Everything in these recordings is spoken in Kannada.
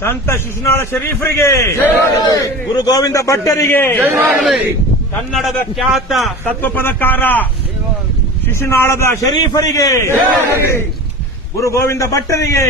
ಸಂತ ಶಿಶುನಾಳ ಶರೀಫರಿಗೆ. ಗುರು ಗೋವಿಂದ ಭಟ್ಟರಿಗೆ. ಕನ್ನಡದ ಖ್ಯಾತ ತತ್ವಪದಕಾರ ಶಿಶುನಾಳದ ಶರೀಫರಿಗೆ. ಗುರು ಗೋವಿಂದ ಭಟ್ಟರಿಗೆ.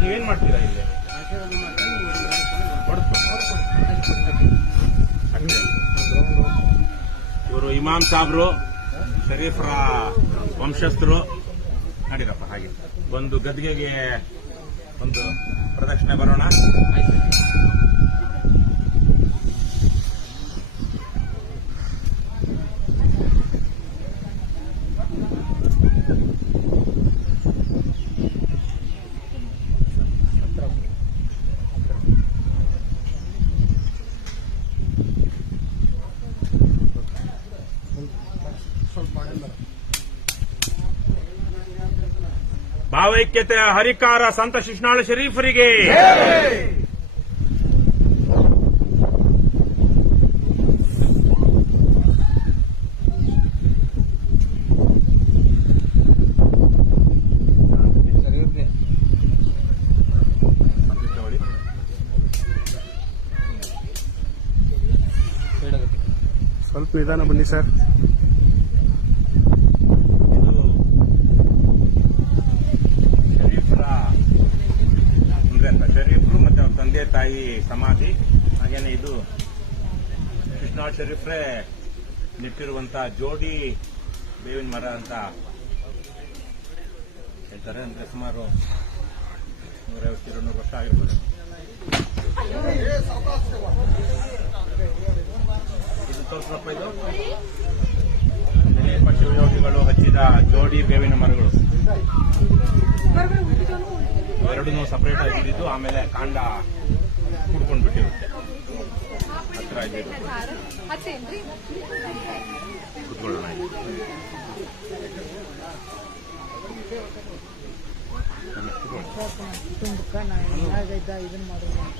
ನೀವೇನ್ ಮಾಡ್ತೀರಾ ಇಲ್ಲಿ? ಇವರು ಇಮಾಮ್ ಸಾಬ್ರು ಶರೀಫ್ರ ವಂಶಸ್ಥರು ನಡೀರಪ್ಪ ಹಾಗೆ. ಒಂದು ಗದ್ಗೆಗೆ ಒಂದು ಪ್ರದಕ್ಷಿಣೆ ಬರೋಣ. ಭಾವೈಕ್ಯತೆ ಹರಿಕಾರ ಸಂತ ಶಿಶುನಾಳ ಶರೀಫರಿಗೆ. ಸ್ವಲ್ಪ ನಿಧಾನ ಬನ್ನಿ ಸರ್ ಶರೀಫ್ರ ಅಂದ್ರೆ ಅಂತ ಶರೀಫ್ರು ಮತ್ತೆ ಅವ್ರ ತಂದೆ ತಾಯಿ ಸಮಾಧಿ. ಹಾಗೇನೆ ಇದು ಕೃಷ್ಣ ಶರೀಫ್ರೆ ನೆಟ್ಟಿರುವಂತಹ ಜೋಡಿ ಬೇವಿನ ಮರ ಅಂತ ಹೇಳ್ತಾರೆ. ಅಂದ್ರೆ ಸುಮಾರು ನೂರೈವತ್ತು ನೂರು ವರ್ಷ ಆಗಿರ್ಬೋದು. ಇದು ತೋರಿಸಪ್ಪ ಇದು? ಶಿವಯೋಗಿಗಳು ಹಚ್ಚಿದ ಜೋಡಿ ಬೇವಿನ ಮರಗಳು. ಎರಡೂ ಸಪರೇಟ್ ಆಗಿದ್ದು ಆಮೇಲೆ ಕಾಂಡ ಕುಡ್ಕೊಂಡು ಬಿಟ್ಟಿರುತ್ತೆ ಹತ್ರ ಇದ್ದಿದ್ದು ಹತ್ತೇನ್ರಿ ಕುತ್ಕೊಳ್ಳೋಣ ಇಲ್ಲಿ. ಹ್ಮ್, ಕುತ್ಕೊಳ್ಳಿ. ತುಂಬಕ್ಕ ನಾನು ಏನಾಗೈತ ಇದನ್ನ ಮಾಡೋದು ಅಂತ